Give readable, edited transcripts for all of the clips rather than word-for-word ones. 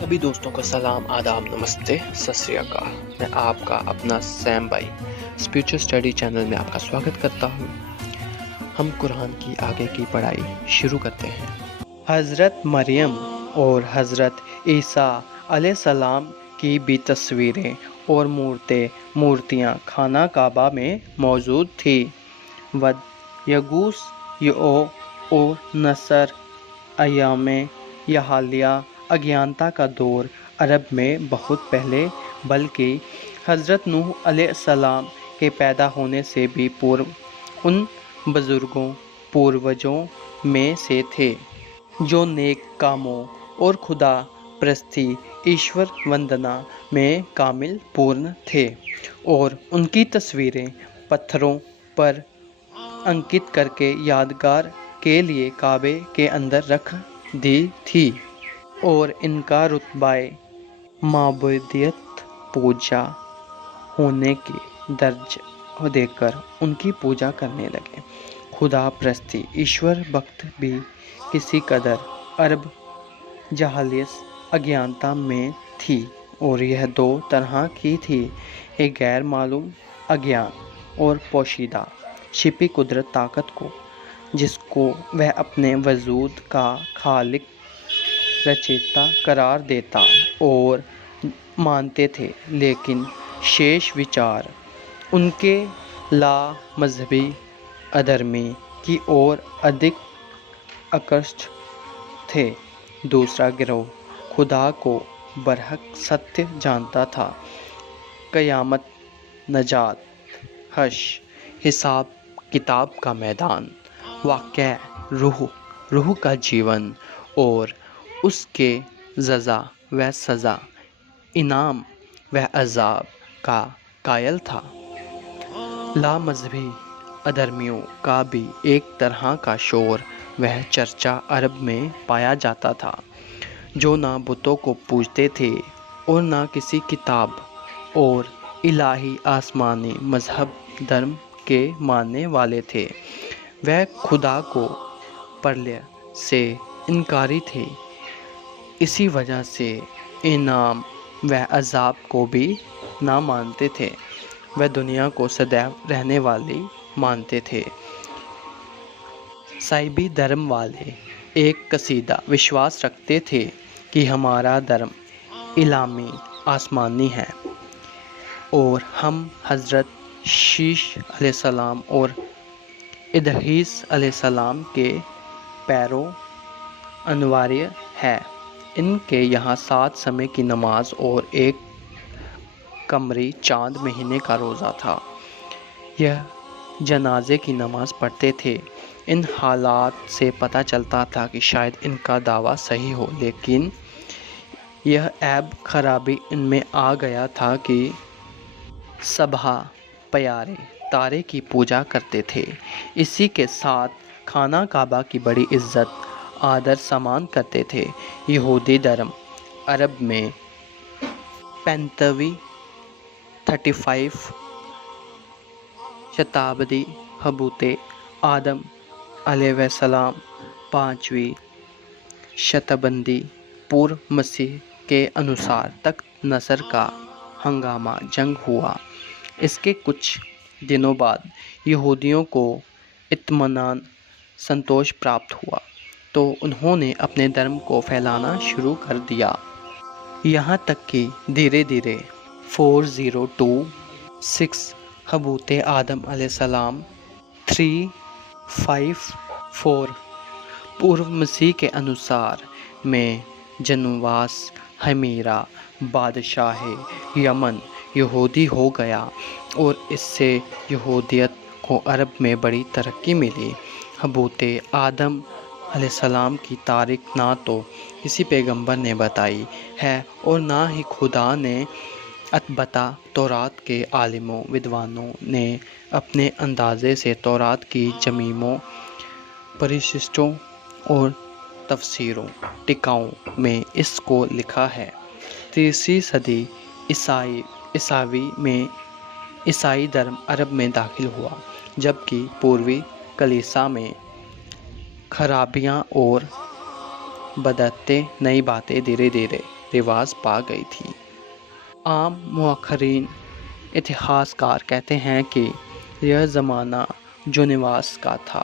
सभी दोस्तों को सलाम, आदाब, नमस्ते, सत श्री अकाल। मैं आपका अपना सैम भाई स्पिरिचुअल स्टडी चैनल में आपका स्वागत करता हूँ। हम कुरान की आगे की पढ़ाई शुरू करते हैं। हज़रत मरियम और हज़रत ईसा अलैहिस्सलाम की भी तस्वीरें और मूर्तियाँ खाना काबा में मौजूद थी। वद, यगूस, यओ और नसर अयाम यहालिया अज्ञानता का दौर अरब में बहुत पहले, बल्कि हज़रत नूह अलैहिस्सलाम के पैदा होने से भी पूर्व उन पूर्वजों में से थे जो नेक कामों और खुदा प्रस्ती, ईश्वर वंदना में कामिल पूर्ण थे, और उनकी तस्वीरें पत्थरों पर अंकित करके यादगार के लिए काबे के अंदर रख दी थी, और इनका रुतबाए माबूदियत पूजा होने के दर्ज देकर उनकी पूजा करने लगे। खुदा प्रस्ती, ईश्वर भक्त भी किसी कदर अरब जहालियत अज्ञानता में थी, और यह दो तरह की थी: एक गैर मालूम अज्ञान और पोशीदा छिपी कुदरत ताकत को, जिसको वह अपने वजूद का खालिक रचयिता करार देता और मानते थे, लेकिन शेष विचार उनके ला मजहबी अधर्मी की ओर अधिक आकृष्ट थे। दूसरा गिरोह खुदा को बरहक सत्य जानता था, क़यामत, नजात, हश्र, हिसाब किताब का मैदान, वाक़या, रूह का जीवन और उसके जज़ा व सज़ा, इनाम व अज़ाब का कायल था। लामज़हबी अधर्मियों का भी एक तरह का शोर वह चर्चा अरब में पाया जाता था, जो ना बुतों को पूजते थे और ना किसी किताब और इलाही आसमानी मज़हब धर्म के मानने वाले थे। वह खुदा को प्रलय से इनकारी थे, इसी वजह से इनाम व अज़ाब को भी ना मानते थे। वह दुनिया को सदैव रहने वाली मानते थे। साइबी धर्म वाले एक कसीदा विश्वास रखते थे कि हमारा धर्म इलामी आसमानी है, और हम हज़रत शीश अलैहिस्सलाम और इदरीस अलैहिस्सलाम के पैरों अनिवार्य है। इनके यहाँ 7 समय की नमाज और एक कमरी चांद महीने का रोज़ा था। यह जनाजे की नमाज पढ़ते थे। इन हालात से पता चलता था कि शायद इनका दावा सही हो, लेकिन यह ऐब खराबी इनमें आ गया था कि सबहा प्यारे तारे की पूजा करते थे। इसी के साथ खाना काबा की बड़ी इज्जत आदर समान करते थे। यहूदी धर्म अरब में 35 शताब्दी हबूते आदम अलैहिस्सलाम 5वीं शताब्दी पूर्व मसीह के अनुसार तक नसर का हंगामा जंग हुआ। इसके कुछ दिनों बाद यहूदियों को इत्मीनान संतोष प्राप्त हुआ, तो उन्होंने अपने धर्म को फैलाना शुरू कर दिया, यहाँ तक कि धीरे धीरे 406 हबूते आदम अलैहिस्सलाम 354 पूर्व मसीह के अनुसार में जनवास हमीरा बादशाह यमन यहूदी हो गया, और इससे यहूदियत को अरब में बड़ी तरक्की मिली। हबूते आदम अलैहिस्सलाम की तारीख ना तो किसी पैगंबर ने बताई है और ना ही खुदा ने अतबता तौरात के आलिमों विद्वानों ने अपने अंदाज़े से तौरात की जमीमों, परिशिष्टों और तफसीरों टिकाओं में इसको लिखा है। 3वीं सदी ईसावी में ईसाई धर्म अरब में दाखिल हुआ, जबकि पूर्वी कलीसिया में खराबियाँ और बदअतें नई बातें धीरे धीरे رواج پا گئی تھی۔ عام مؤخرین اتہاسکار کہتے ہیں کہ یہ زمانہ جو نواس کا تھا،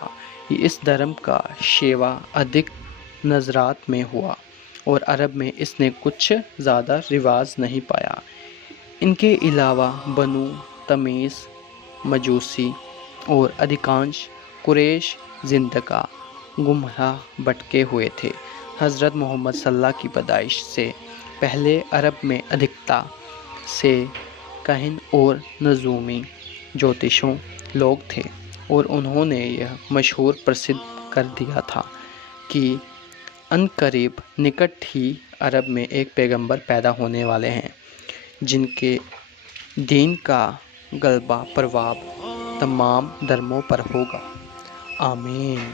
یہ اس دھرم کا شیوا ادھک نظرات میں ہوا اور عرب میں اس نے کچھ زیادہ رواج نہیں پایا۔ ان کے علاوہ بنو تمیز، مجوسی اور ادھکانش قریش زندگاں گمراہ بھٹکے ہوئے تھے۔ حضرت محمد صلی اللہ کی پیدائش سے پہلے عرب میں ادھکتا سے کہن اور نجومی جوتشوں لوگ تھے، اور انہوں نے یہ مشہور پرسدھ کر دیا تھا کہ عنقریب نکٹ ہی عرب میں ایک پیغمبر پیدا ہونے والے ہیں جن کے دین کا غلبہ پرواب تمام دھرموں پر ہوگا۔ آمین۔